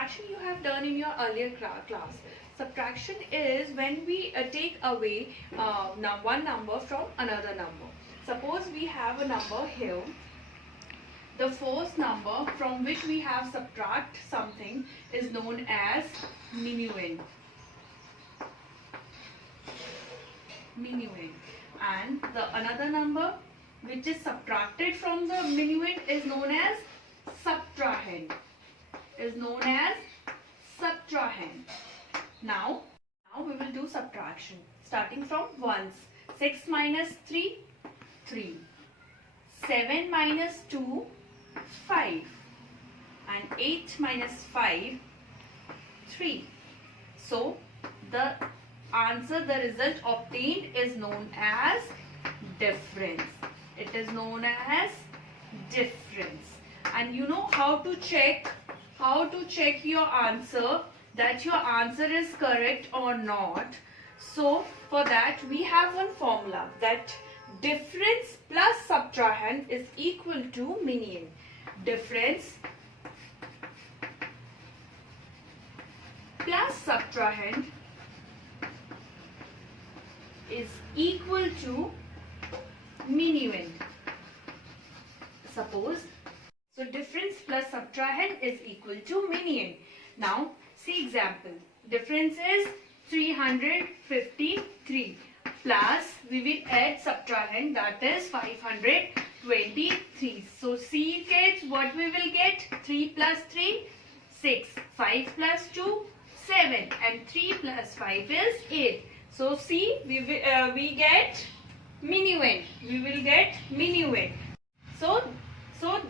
subtraction you have done in your earlier class. Subtraction is when we take away one number from another number. Suppose we have a number here. The first number from which we have subtract something is known as minuend. And the another number which is subtracted from the minuend is known as subtrahend. Now we will do subtraction starting from ones. 6 minus 3, 3. 7 minus 2, 5. And 8 minus 5, 3. So the answer, the result obtained is known as difference. It is known as difference. And you know how to check your answer, that your answer is correct or not. So for that we have one formula, that difference plus subtrahend is equal to minuend. Difference plus subtrahend is equal to minuend. Suppose, so difference plus subtrahend is equal to minuend. Now see example. Difference is 353 plus we will add subtrahend, that is 523. So see kids, what we will get? 3 plus 3, 6. 5 plus 2, 7. And 3 plus 5 is 8. So see, we get minuend. We will get minuend. So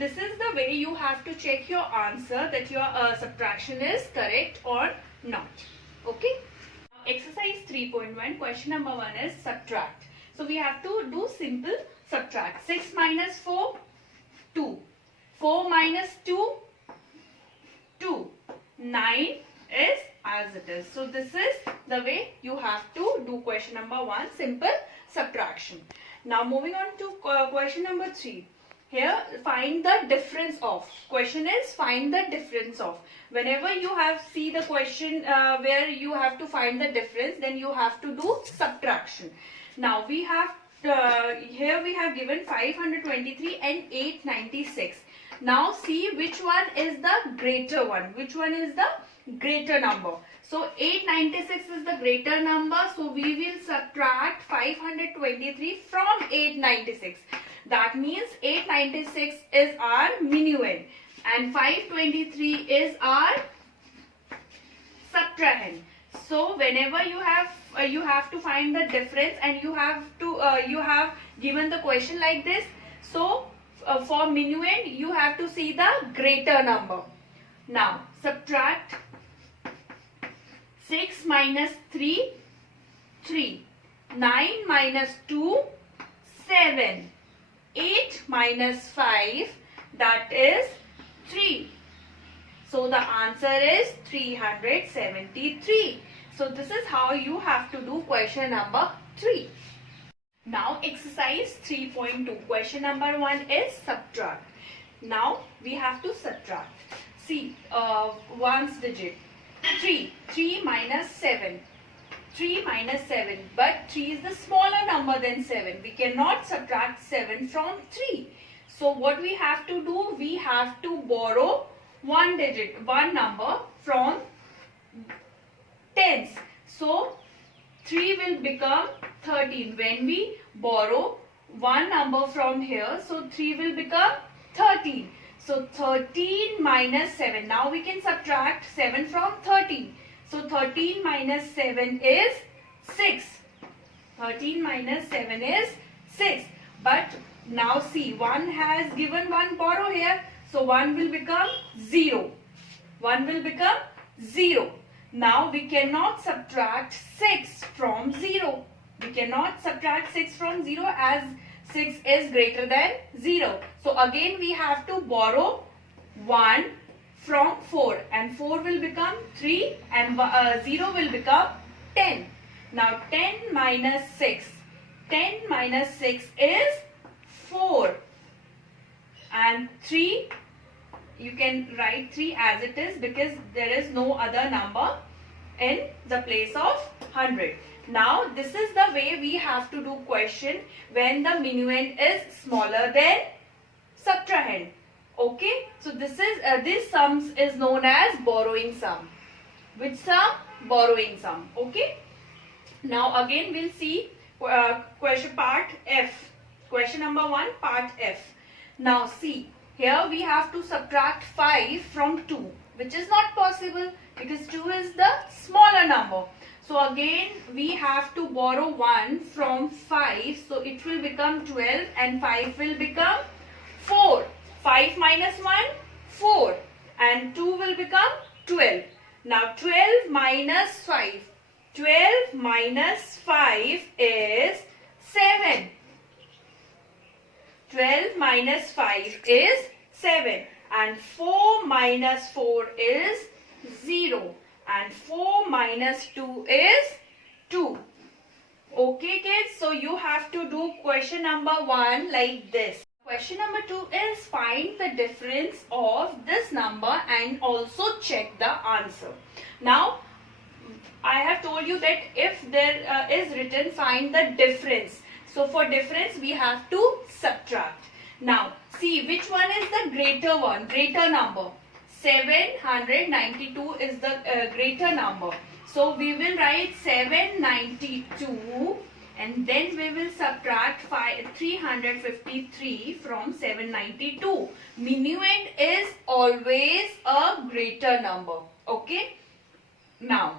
this is the way you have to check your answer, that your subtraction is correct or not. Okay. Exercise 3.1, question number 1 is subtract. So we have to do simple subtract. 6 minus 4, 2. 4 minus 2, 2. 9 is as it is. So this is the way you have to do question number 1, simple subtraction. Now moving on to question number 3. Here find the difference of. Question is find the difference of. Whenever you have see the question where you have to find the difference, then you have to do subtraction. Now we have here we have given 523 and 896. Now see which one is the greater one. Which one is the greater number? So 896 is the greater number. So we will subtract 523 from 896. That means 896 is our minuend and 523 is our subtrahend. So whenever you have to find the difference, and you have given the question like this. So for minuend you have to see the greater number. Now subtract 6 minus 3, 3. 9 minus 2, 7. 8 minus 5, that is 3. So the answer is 373. So this is how you have to do question number 3. Now exercise 3.2. Question number 1 is subtract. Now we have to subtract. See, ones digit. 3. 3 minus 7. 3 minus 7, but 3 is the smaller number than 7. We cannot subtract 7 from 3. So what we have to do? We have to borrow one number from tens. So 3 will become 13. When we borrow one number from here, so 3 will become 13. So 13 minus 7. Now we can subtract 7 from 13. So 13 minus 7 is 6. 13 minus 7 is 6. But now see, 1 has given 1 borrow here. So 1 will become 0. 1 will become 0. Now we cannot subtract 6 from 0. We cannot subtract 6 from 0 as 6 is greater than 0. So again we have to borrow 1 from 4, and 4 will become 3 and 0 will become 10. Now 10 minus 6. 10 minus 6 is 4 and 3 you can write 3 as it is because there is no other number in the place of 100. Now this is the way we have to do question when the minuend is smaller than subtrahend. Okay, so this sum is known as borrowing sum. Which sum? Borrowing sum. Okay. Now again we'll see question part F. Question number 1, part F. Now see, here we have to subtract 5 from 2, which is not possible because 2 is the smaller number. So again we have to borrow 1 from 5. So it will become 12 and 5 will become 4. 5 minus 1, 4, and 2 will become 12. Now 12 minus 5. 12 minus 5 is 7. 12 minus 5 is 7. And 4 minus 4 is 0. And 4 minus 2 is 2. Okay kids, so you have to do question number 1 like this. Question number 2 is find the difference of this number and also check the answer. Now, I have told you that if there is written find the difference. So, for difference we have to subtract. Now, see which one is the greater one, greater number. 792 is the greater number. So, we will write 792. And then we will subtract 353 from 792. Minuend is always a greater number. Okay. Now,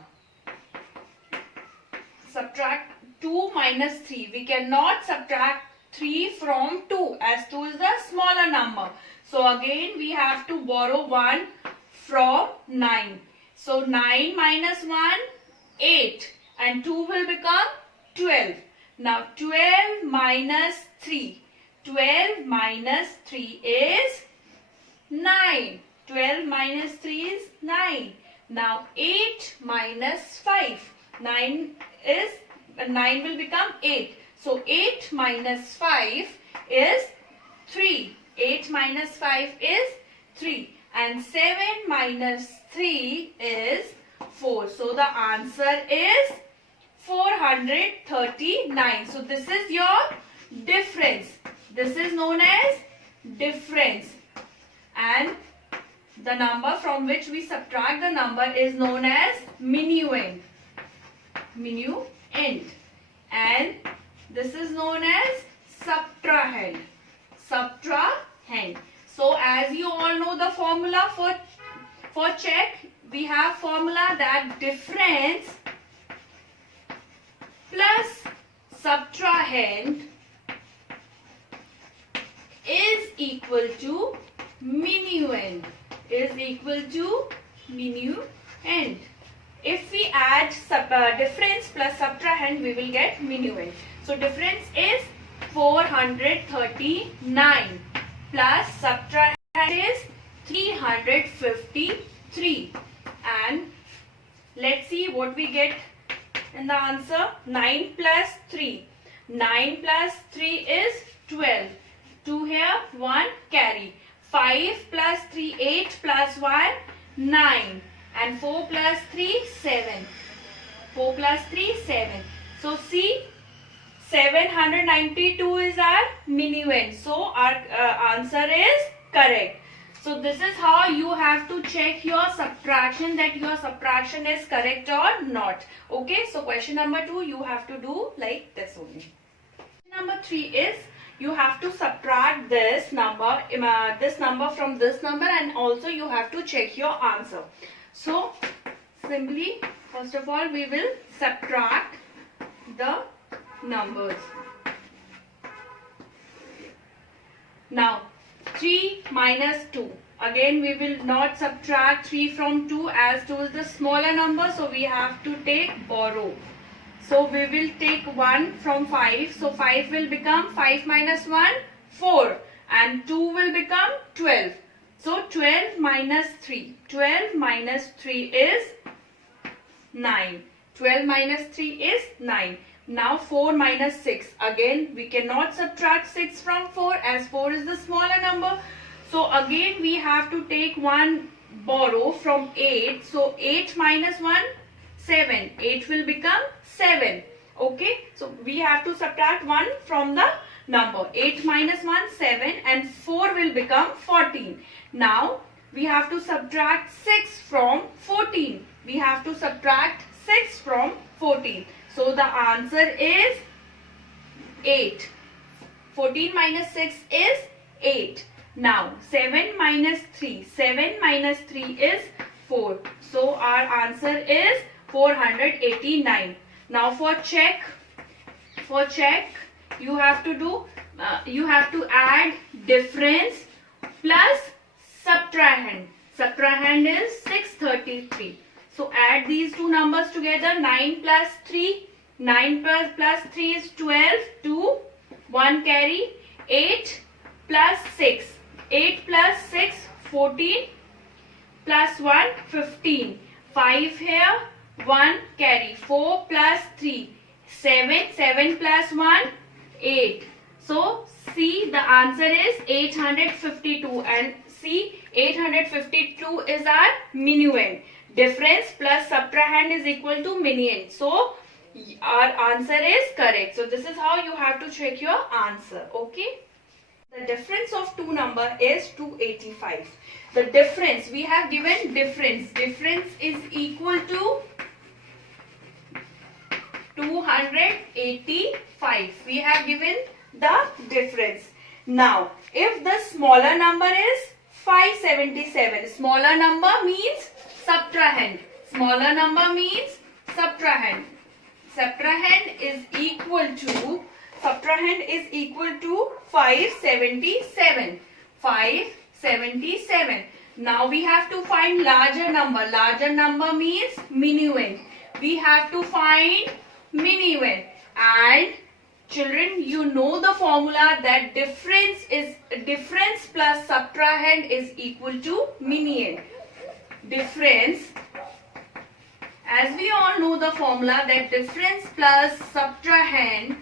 subtract 2 minus 3. We cannot subtract 3 from 2 as 2 is the smaller number. So again we have to borrow 1 from 9. So 9 minus 1, 8. And 2 will become 12. Now 12 minus 3. 12 minus 3 is 9. 12 minus 3 is 9. Now 8 minus 5. 9 will become 8. So 8 minus 5 is 3. 8 minus 5 is 3. And 7 minus 3 is 4. So the answer is 439. So this is your difference. This is known as difference. And the number from which we subtract the number is known as minuend. Minuend. And this is known as subtrahend. Subtrahend. So as you all know the formula for check, we have formula that difference plus subtrahend is equal to minuend. Is equal to minuend. If we add difference plus subtrahend, we will get minuend. So difference is 439 plus subtrahend is 353. And let's see what we get in the answer. 9 plus 3. 9 plus 3 is 12. 2 here, 1 carry. 5 plus 3, 8 plus 1, 9. And 4 plus 3, 7. 4 plus 3, 7. So see, 792 is our minuend. So our answer is correct. So this is how you have to check your subtraction, that your subtraction is correct or not. Okay, so question number 2 you have to do like this only. Question number 3 is you have to subtract this number from this number, and also you have to check your answer. So simply, first of all, we will subtract the numbers. Now 3 minus 2. Again we will not subtract 3 from 2 as 2 is the smaller number. So we have to take borrow. So we will take 1 from 5. So 5 will become 5 minus 1, 4. And 2 will become 12. So 12 minus 3. 12 minus 3 is 9. 12 minus 3 is 9. Now 4 minus 6. Again we cannot subtract 6 from 4 as 4 is the smaller number. So again we have to take one borrow from 8. So 8 minus 1, 7. 8 will become 7. Okay, so we have to subtract 1 from the number. 8 minus 1, 7, and 4 will become 14. Now we have to subtract 6 from 14. We have to subtract 6 from 14. So the answer is 8. 14 minus 6 is 8. Now 7 minus 3. 7 minus 3 is 4. So our answer is 489. Now for check you have to do you have to add difference plus subtrahend. Subtrahend is 633. So add these two numbers together. 9 plus 3. 9 plus 3 is 12. 2. 1 carry. 8 plus 6. 8 plus 6, 14. Plus 1, 15. 5 here. 1 carry. 4 plus 3. 7. 7 plus 1, 8. So see, the answer is 852. And see, 852 is our minuend. Difference plus subtrahend is equal to minuend. So our answer is correct. So this is how you have to check your answer. Okay. The difference of two number is 285. The difference, we have given difference. Difference is equal to 285. We have given the difference. Now, if the smaller number is 577, smaller number means subtrahend. Smaller number means subtrahend. Subtrahend is equal to 577. 577. Now we have to find larger number. Larger number means minuend. We have to find minuend. And children, you know the formula that difference plus subtrahend is equal to minuend. Difference, as we all know the formula that difference plus subtrahend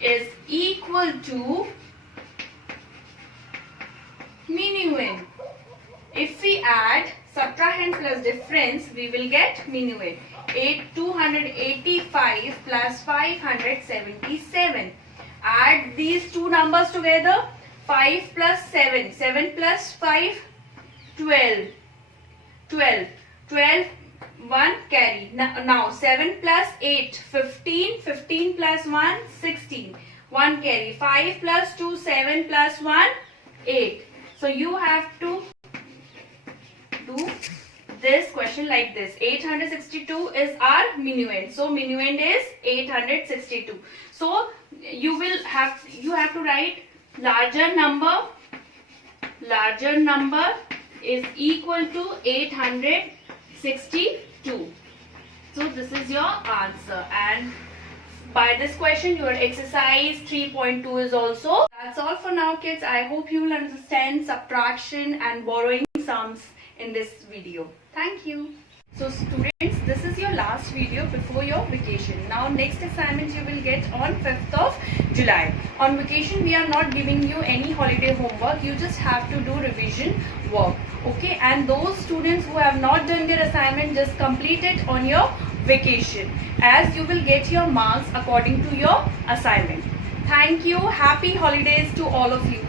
is equal to minuend. If we add subtrahend plus difference, we will get minuend. 285 plus 577. Add these two numbers together. 5 plus 7. 7 plus 5, 12. 12. 12. 1 carry. Now 7 plus 8, 15. 15 plus 1, 16. 1 carry. 5 plus 2, 7 plus 1, 8. So you have to do this question like this. 862 is our minuend. So minuend is 862. So you have to write larger number is equal to 862. So this is your answer, and by this question your exercise 3.2 is also. That's all for now, kids. I hope you will understand subtraction and borrowing sums in this video. Thank you. So students, this is your last video before your vacation. Now next assignment you will get on 5th of July. On vacation we are not giving you any holiday homework. You just have to do revision work. Okay, and those students who have not done their assignment, just complete it on your vacation, as you will get your marks according to your assignment. Thank you. Happy holidays to all of you.